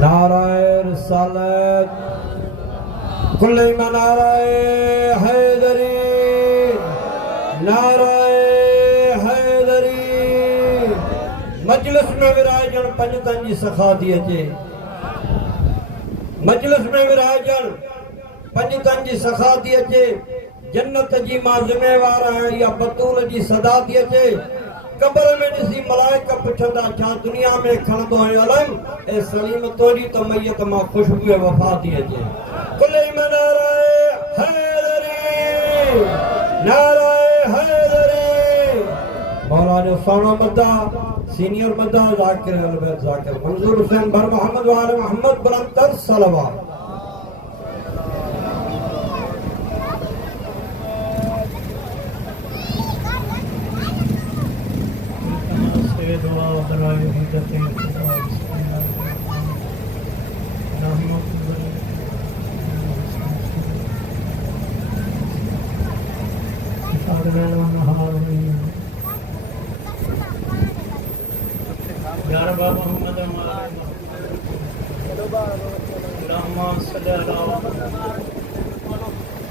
नाराए रिसालत कुल्ले में नाराए हैदरी, नाराए हैदरी। मजलिस में विराजन पंजतन जी सखा थी अचे, मजलिस में विराजन पंजतन जी सखा थी अचे। जन्नत जी मां जिम्मेवार है या बतूल जी सदा थी अचे। कब्र में ॾिसी मलाइका पुछंदा छा दुनिया में खणंदो है अलम, ए सलीम तोरी तो मैयत मां खुशबू वफा थी अचे। कुल्ले में नाराए हैदरी, नाराए हैदरी। मौला जो सोना मदा सीनियर मदा जाकिर अलबैत जाकिर मंजूर हुसैन भर मोहम्मद वाले मोहम्मद बुलंदतर सलवात।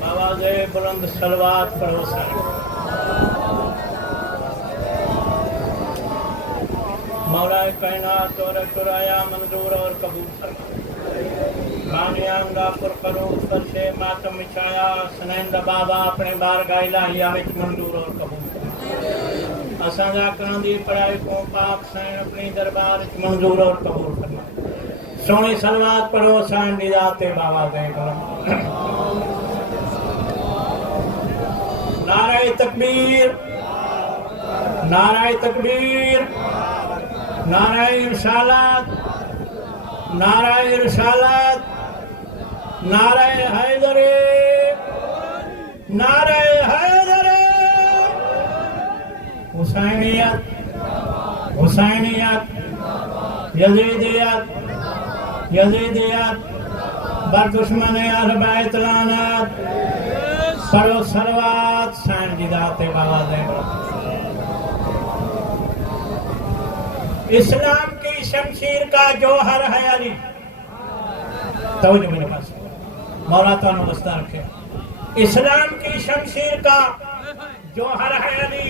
आवाज़े बुलंद सलवात पढ़ो सारे। मौला कायनात और कुराया मंजूर और कबूल फरमा। मानियांगा पुरकरो पर से मातम मिछाया सनैंदा बाबा अपने बारगाह इलाहिया विच मंजूर और कबूल फरमा। असांजा करांदी पढ़ाई को पाक सैन अपनी दरबार विच मंजूर और कबूल फरमा। सोनी सलवात पढ़ो सान दी जाते बाबा दे करम। नाराए तकबीर, नाराए तकबीर, नाराए रिसालत, नाराए रिसालत, नाराए हैदरी, नाराए हैदरी। हुसैनियत, हुसैनियत, यजीदियत, यजीदियत, बरदुश्मन अहल बैत लानत। पढ़ो सलवात सान दी जाते बाबा दे। इस्लाम की शमशीर का जौहर है अली। तवज्जो मेरे पास, मौला तो नमस्ता रखे। इस्लाम की शमशीर का जौहर है अली।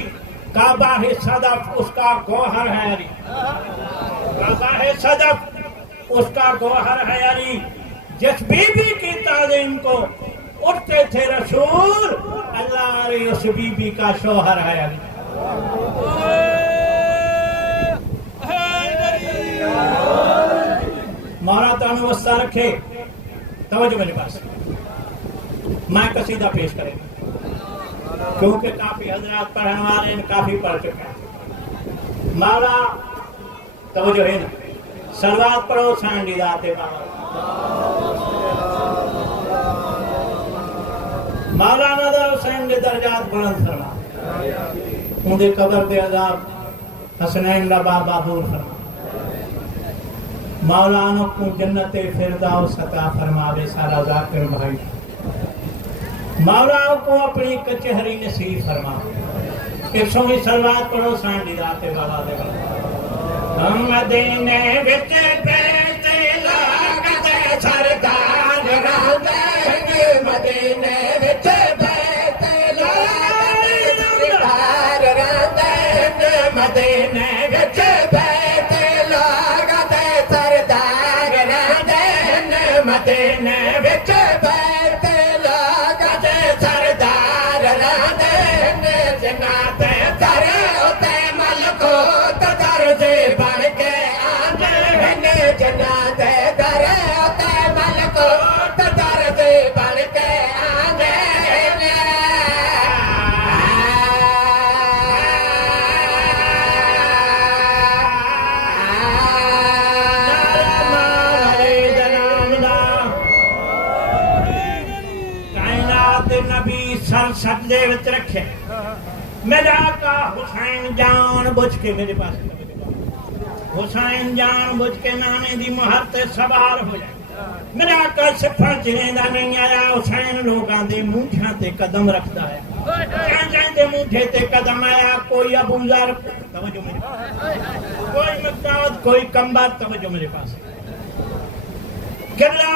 काबा है सदफ उसका गौहर है अली। काबा है सदफ उसका गौहर है अली। जिस बीबी की तालीम को उठते थे रसूल, अल्लाह रे उस बीबी का शौहर है अली। मौला तो अवस्था रखे। तवज्जो मेरे पास, मैं कसीदा पेश करेंगे क्योंकि काफी हजरात पढ़ने वाले ने काफी पढ़ चुके हैं। मौला तवज्जो है ना, सलवात पढ़ो सांडी दाते बाबा। मौला नदर हुसैन के दर्जात बुलंद फरमा। उनके कब्र के अजाब हसनैन दा बाबा दूर फरमा। मौलाना को जन्नते फिरदौस अता फरमावे सारा जाकिर भाई। मौला को अपनी कचहरी नसीब फरमा। एक सोनी सलवात पढ़ो सांडी दाते बाबा दे। हम मदीने विच बैठे लागते सरदार रांदे। मदीने विच बैठे लागते सरदार रांदे। मदीने विच बैठे लागते सरदार रांदे। मदीने विच बैठे लागते सरदार रांदे। जन्नत दर उते मलकूत दर्जे बन के आंदे। जन्नत दर उते मलकूत दर्जे बन के आंदे। कायनात नबी सर सजदे विच रखे। मेरा का हुसैन जान बुझ के मेरे पास, हुसैन जान बुझ के नाने दी मुहर ते सवार हो जाए। मेरा का सिफा चिरेंदा नहीं आया। हुसैन लोगां दे मूंछां ते कदम रखदा है। दे मुझे ते कदम आया कोई अबू ज़र तवज्जो मेरे कोई मकदाद कोई कंबर तवज्जो मेरे पास गिरला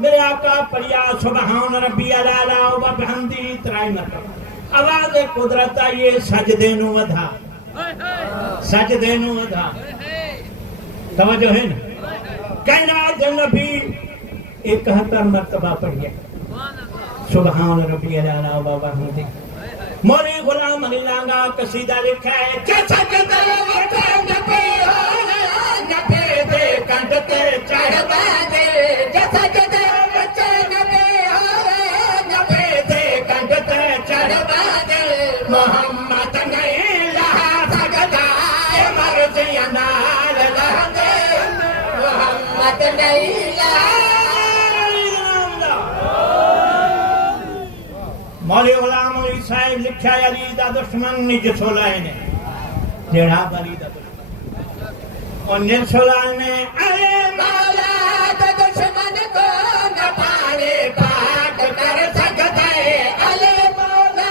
मेरे आका परिया सुबहान रब्बी अला व बिहम्दी तराई मरतबा आवाज़ कुदरत ये सजदे नु वधा तवज्जो है ना कायनात दे नबी 71 मरतबा पढ़िए सुबहान रब्बी अला व बिहम्दी मोरी गुलाम अली लांगा कसीदा लिखा है जैसा के दरवाजे नबी हो नबी दे कंठ ते चढ़वा दे जैसा के दरवाजे नबी हो नबी दे कंठ ते चढ़वा दे मोहम्मद नहीं लहा सकता है मर्ज़ी नाल लहंदे मोहम्मद नहीं मौली गुलाम अली साहिब लिखा अली दा दुश्मन निज सोलाए ने जेड़ा अली दा दुश्मन और निज सोलाए ने अरे मौला दा दुश्मन को न पाने पाक कर सकता है अरे मौला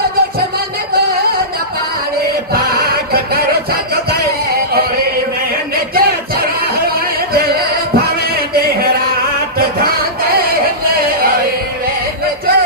दा दुश्मन को न पाने पाक कर सकता है और मैंने के चढ़ाए दे भवे दे रात धांधे ले और मैंने के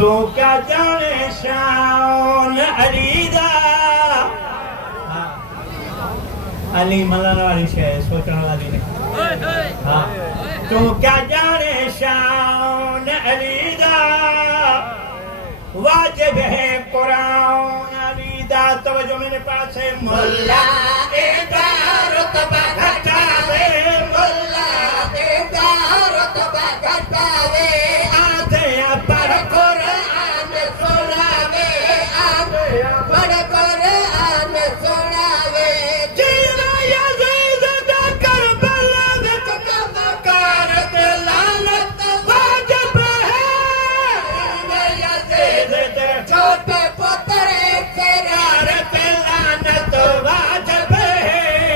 तो क्या जाने शान अली दा अली मलाना वाली शेर सोचने वाली ने हाँ तो क्या जाने शान अली दा वाजिब है कुरान अली दा तवज्जो मेरे पास है मुल्ला एदा रुतबा घटावे मुल्ला एदा रुतबा घटावे आधे पर कुरान सुनावे आधे पर कुरान सुनावे जीना यजीद दा करबला दे मकार दे लानत वाजिब है यजीद दे छोटे पुत्र शरारत लानत वाजिब है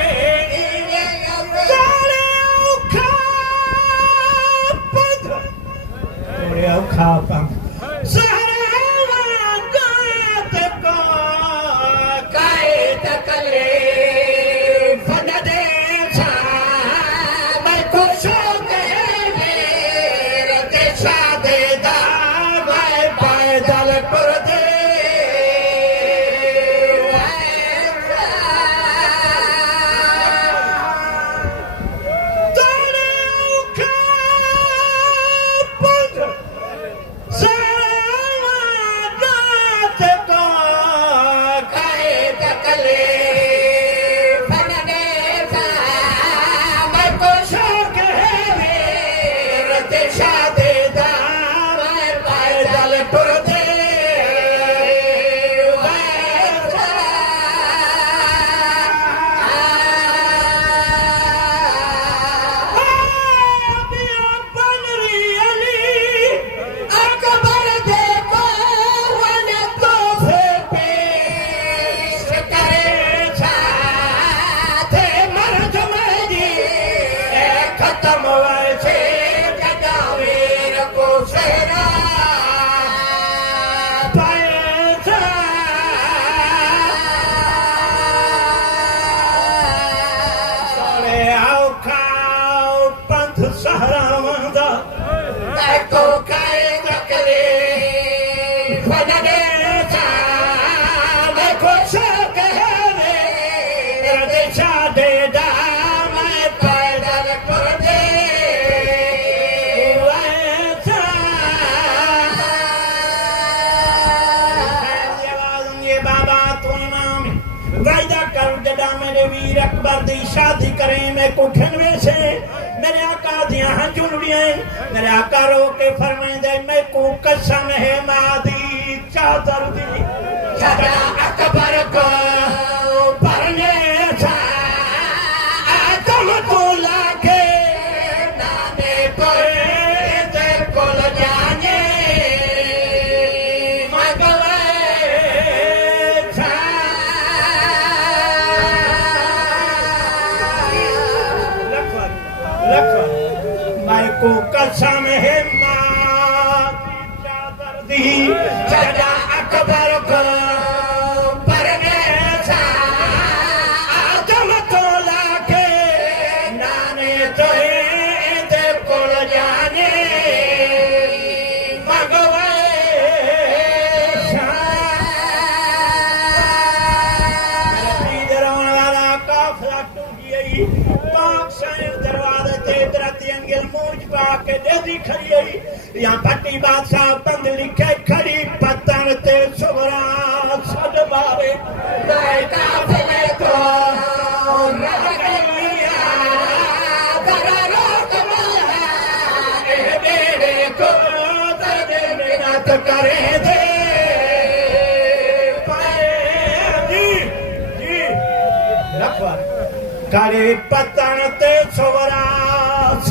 मेरे वीर अकबर दी शादी करें मैं कुठन में से मेरे आका दिया जुड़ियां मेरे आका रो के फरमाइंदे मैं को कसम है मादी चादर दी छड़ा अकबर को परने सा आदम को लाके नाने पर ते कोल जाने को कसम है मां चादर दी छड़ा अकबर को परने सा आदम को लाके नाने तो दे कोल जाने मगवे वाला काफिला टूटी पाक शाह दरवाजे ते दरती अंगल मूंज पाके देदी खड़ी आई यहाँ पट्टी बादशाह बंद लिखे खड़ी पतन ते सुवरा सद मारे मैं काफिले को रह गईया जरा रोक माया ए मेरे को तेरे मिन्नत करे दे पाए जी जी रखवा खड़ी पतन ते सुवरा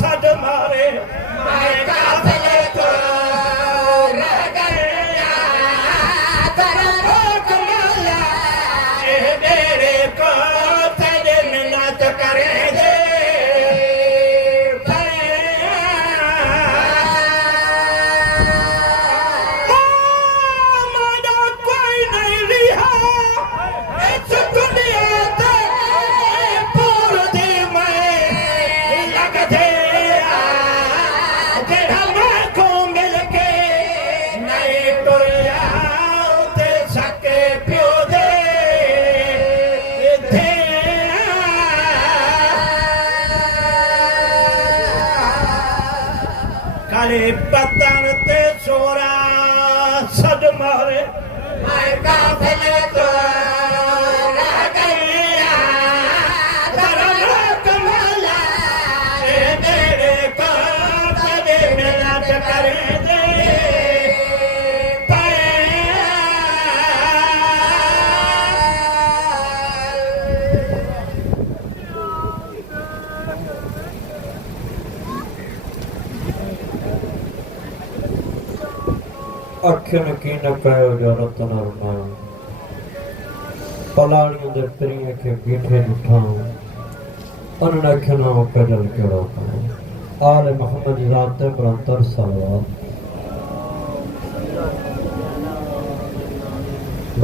सद मारे मैं काफिले को रह गया तेरा रोक माया ए मेरे को तेरे मिन्नत करे दे माना कोई नहीं लिया इस दुनिया ते पूर दी मैं लग दे पतन ते सोरा सद मारे मैं काफिले को रह गया तेरा रोक माया ए मेरे को तेरे मिन्नत करे दे अखिन की न कहो जो रतन रुनाऊं पलाड़ियों दे प्रिय के बीठे उठाऊं अन अखिन कजल के रोकाऊं आले मोहम्मद जाते बरतर सलवात